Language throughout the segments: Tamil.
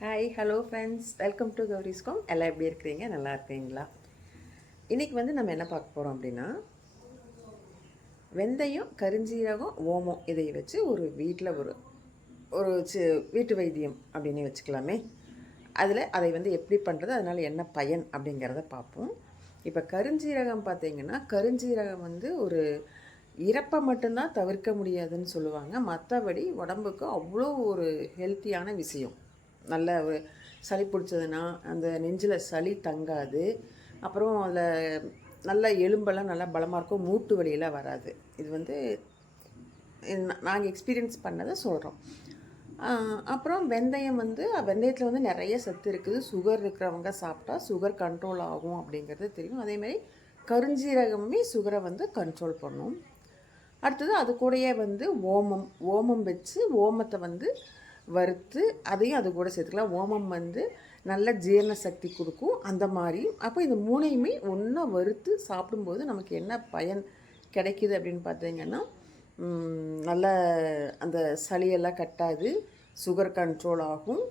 Hi hello friends, welcome to கௌரிஸ்கோம். எல்லாம் எப்படி இருக்கிறீங்க? நல்லா இருக்கீங்களா? இன்றைக்கி நம்ம என்ன பார்க்க போகிறோம் அப்படின்னா, வெந்தயம், கருஞ்சீரகம், ஓமம் இதை வச்சு ஒரு வீட்டில் ஒரு ஒரு வீட்டு வைத்தியம் அப்படின்னு வச்சுக்கலாமே. அதை எப்படி பண்ணுறது, அதனால் என்ன பயன் அப்படிங்கிறத பார்ப்போம். இப்போ கருஞ்சீரகம் பார்த்திங்கன்னா, கருஞ்சீரகம் ஒரு இறப்பை மட்டும்தான் தவிர்க்க முடியாதுன்னு சொல்லுவாங்க. மற்றபடி உடம்புக்கு அவ்வளோ ஒரு ஹெல்த்தியான விஷயம். நல்ல ஒரு சளி பிடிச்சதுன்னா அந்த நெஞ்சில் சளி தங்காது. அப்புறம் அதில் நல்ல எலும்பெல்லாம் நல்லா பலமாக இருக்கும், மூட்டு வலியெல்லாம் வராது. இது நாங்கள் எக்ஸ்பீரியன்ஸ் பண்ணதை சொல்கிறோம். அப்புறம் வெந்தயம் வெந்தயத்தில் நிறைய சத்து இருக்குது. சுகர் இருக்கிறவங்க சாப்பிட்டா சுகர் கண்ட்ரோல் ஆகும் அப்படிங்கிறது தெரியும். அதேமாதிரி கருஞ்சீரகமே சுகரை கண்ட்ரோல் பண்ணும். அடுத்தது அது கூடயே ஓமம் வச்சு ஓமத்தை வறுத்து அதையும் அது கூட சேர்த்துக்கலாம். ஓமம் நல்ல ஜீரண சக்தி கொடுக்கும் அந்த மாதிரி. அப்போ இந்த மூணையுமே ஒன்றா வறுத்து சாப்பிடும்போது நமக்கு என்ன பயன் கிடைக்கிது அப்படின்னு பார்த்தீங்கன்னா, நல்ல அந்த சளியெல்லாம் கட்டாது, சுகர் கண்ட்ரோல் ஆகும்.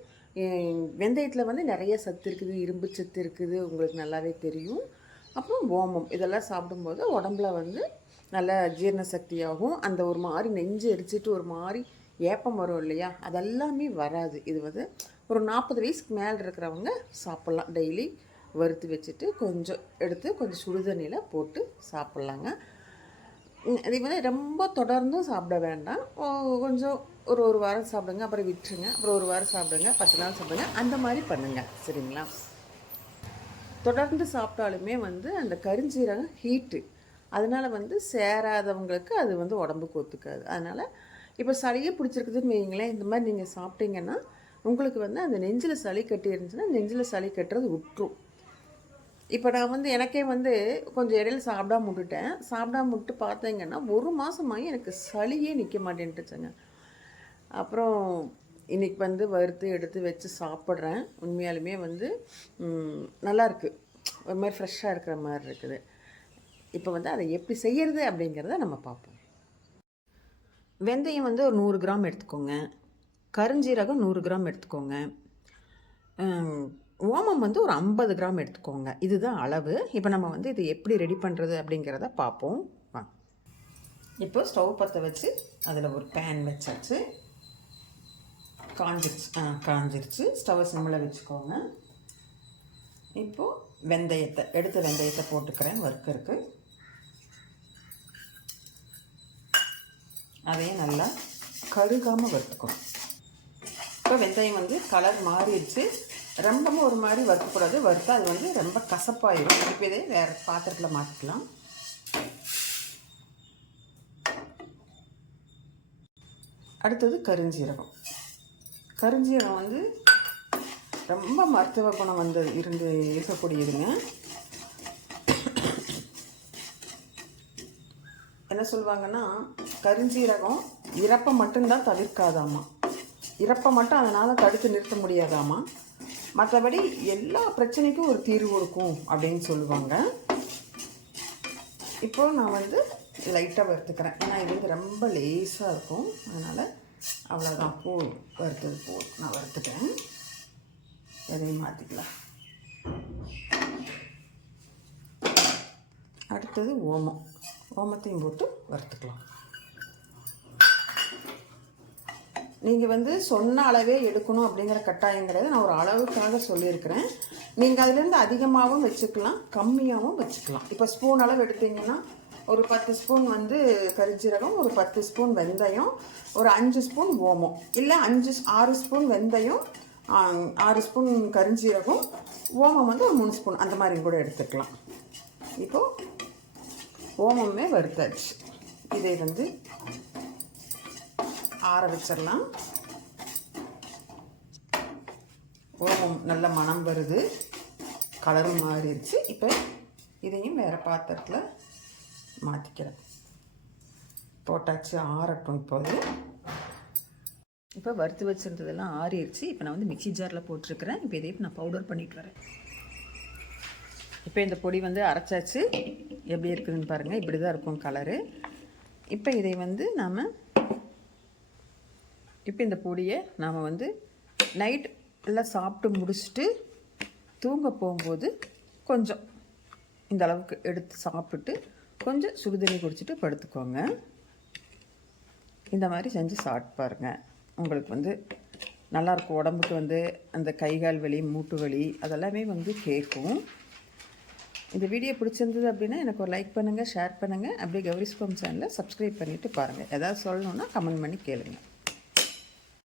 வெந்தயத்தில் நிறைய சத்து இருக்குது, இரும்பு சத்து இருக்குது, உங்களுக்கு நல்லாவே தெரியும். அப்புறம் ஓமம் இதெல்லாம் சாப்பிடும்போது உடம்புல நல்ல ஜீரண சக்தியாகும். அந்த ஒரு மாதிரி நெஞ்சு எரிச்சிட்டு ஒரு மாதிரி ஏப்பம் வரும் இல்லையா, அதெல்லாமே வராது. இது ஒரு 40 வயசுக்கு மேலே இருக்கிறவங்க சாப்பிட்லாம். டெய்லி வறுத்து வச்சுட்டு கொஞ்சம் எடுத்து கொஞ்சம் சுடுதண்ணியில் போட்டு சாப்பிட்லாங்க. அதே ரொம்ப தொடர்ந்தும் சாப்பிட வேண்டாம். கொஞ்சம் ஒரு வாரம் சாப்பிடுங்க, அப்புறம் விட்டுருங்க, அப்புறம் ஒரு வாரம் சாப்பிடுங்க, 10 நாள் சாப்பிடுங்க, அந்த மாதிரி பண்ணுங்கள். சரிங்களா? தொடர்ந்து சாப்பிட்டாலுமே அந்த கருஞ்சீரகம் ஹீட்டு, அதனால் சேராதவங்களுக்கு அது உடம்புக்கு ஒத்துக்காது. அதனால் இப்போ சளியே பிடிச்சிருக்குதுன்னு வைங்களேன், இந்த மாதிரி நீங்கள் சாப்பிட்டீங்கன்னா உங்களுக்கு அந்த நெஞ்சில் சளி கட்டி இருந்துச்சுன்னா நெஞ்சில் சளி கட்டுறது விட்டுரும். இப்போ நான் எனக்கே கொஞ்சம் இடையில சாப்பிடாம விட்டு பார்த்தீங்கன்னா 1 மாதமாகி எனக்கு சளியே நிற்க மாட்டேன்ட்டுச்சுங்க. அப்புறம் இன்றைக்கி வறுத்து எடுத்து வச்சு சாப்பிட்றேன். உண்மையாலுமே நல்லாயிருக்கு, ஒரு மாதிரி ஃப்ரெஷ்ஷாக இருக்கிற மாதிரி இருக்குது. இப்போ அதை எப்படி செய்கிறது அப்படிங்கிறத நம்ம பார்ப்போம். வெந்தயம் ஒரு 100 கிராம் எடுத்துக்கோங்க. கருஞ்சீரகம் 100 கிராம் எடுத்துக்கோங்க. ஓமம் ஒரு 50 கிராம் எடுத்துக்கோங்க. இதுதான் அளவு. இப்போ நம்ம இது எப்படி ரெடி பண்ணுறது அப்படிங்கிறத பார்ப்போம். இப்போ ஸ்டவ் பற்ற வச்சு அதில் ஒரு பேன் வச்சாச்சு. காஞ்சிருச்சு. ஸ்டவ்வை சிம்மில் வச்சுக்கோங்க. இப்போது எடுத்த வெந்தயத்தை போட்டுக்கிறேன் வறுக்கறதுக்கு. அதையும் நல்லா கருகாமல் வறுத்துக்கணும். இப்போ வெந்தயம் கலர் மாறிடுச்சு. ரொம்பவும் ஒரு மாதிரி வறுக்கக்கூடாது. வறுத்தா அது ரொம்ப கசப்பாயிடும். இப்போ இதே வேறு பாத்திரத்தில் மாற்றிக்கலாம். அடுத்தது கருஞ்சீரகம். ரொம்ப மருத்துவ குணம் இருக்கக்கூடியதுங்க. என்ன சொல்லுவாங்கன்னா, கருஞ்சீரகம் இறப்பை மட்டும்தான் தவிர்க்காதாமா, இறப்பை மட்டும் அதனால் தடுத்து நிறுத்த முடியாதாமா, மற்றபடி எல்லா பிரச்சனைக்கும் ஒரு தீர்வு கொடுக்கும் அப்படின்னு சொல்லுவாங்க. இப்போது நான் லைட்டாக வறுத்துக்கிறேன். ஏன்னா இது ரொம்ப லேஸாக இருக்கும். அதனால் அவ்வளோதான், வறுத்தது நான் வறுத்துக்கிறேன். எதையும் மாற்றிக்கலாம். அடுத்தது ஓமத்தையும் போட்டு வறுத்துக்கலாம். நீங்கள் சொன்ன அளவே எடுக்கணும் அப்படிங்கிற கட்டாயம் கிடையாது. நான் ஒரு அளவுக்காக சொல்லியிருக்கிறேன். நீங்கள் அதுலேருந்து அதிகமாகவும் வச்சுக்கலாம், கம்மியாகவும் வச்சுக்கலாம். இப்போ ஸ்பூன் அளவு எடுத்தீங்கன்னா ஒரு 10 ஸ்பூன் கரிஞ்சீரகம், ஒரு 10 ஸ்பூன் வெந்தயம், ஒரு 5 ஸ்பூன் ஓமம், இல்லை 6 ஸ்பூன் வெந்தயம், 6 ஸ்பூன் கரிஞ்சீரகம், ஓமம் ஒரு 3 ஸ்பூன், அந்த மாதிரி கூட எடுத்துக்கலாம். இப்போது ஓமமே வறுத்தாச்சு. இதை ஆற வச்சிடலாம். ஓமம் நல்ல மணம் வருது, கலரும் மாறிடுச்சு. இப்போ இதையும் வேறு பாத்திரத்தில் மாற்றிக்கிறேன். போட்டாச்சு, ஆறட்டும். இப்போ வறுத்து வச்சுருந்ததெல்லாம் ஆறிடுச்சு. இப்போ நான் மிக்சி ஜாரில் போட்டிருக்கிறேன். இப்போ இதை நான் பவுடர் பண்ணிட்டு வரேன். இப்போ இந்த பொடி அரைச்சாச்சு. எப்படி இருக்குதுன்னு பாருங்கள். இப்படி தான் இருக்கும் கலரு. இப்போ இதை நாம் இப்போ இந்த பொடியை நாம் நைட் எல்லாம் சாப்பிட்டு முடிச்சுட்டு தூங்க போகும்போது கொஞ்சம் இந்த அளவுக்கு எடுத்து சாப்பிட்டு கொஞ்சம் சுடுதண்ணி குடிச்சிட்டு படுத்துக்கோங்க. இந்த மாதிரி செஞ்சு சாப்பிட்டு பாருங்கள். உங்களுக்கு வந்து நல்லாயிருக்கும். உடம்புக்கு வந்து அந்த கைகால் வலி, மூட்டு வலி அதெல்லாமே வந்து கேட்கும். இந்த வீடியோ பிடிச்சிருந்தது அப்படின்னா எனக்கு ஒரு லைக் பண்ணுங்கள், ஷேர் பண்ணுங்கள். அப்படியே கௌரிஸ் ஹோம் சேனலை சப்ஸ்கிரைப் பண்ணிவிட்டு பாருங்கள். ஏதாவது சொல்லணுன்னா கமெண்ட் பண்ணி கேளுங்கள்.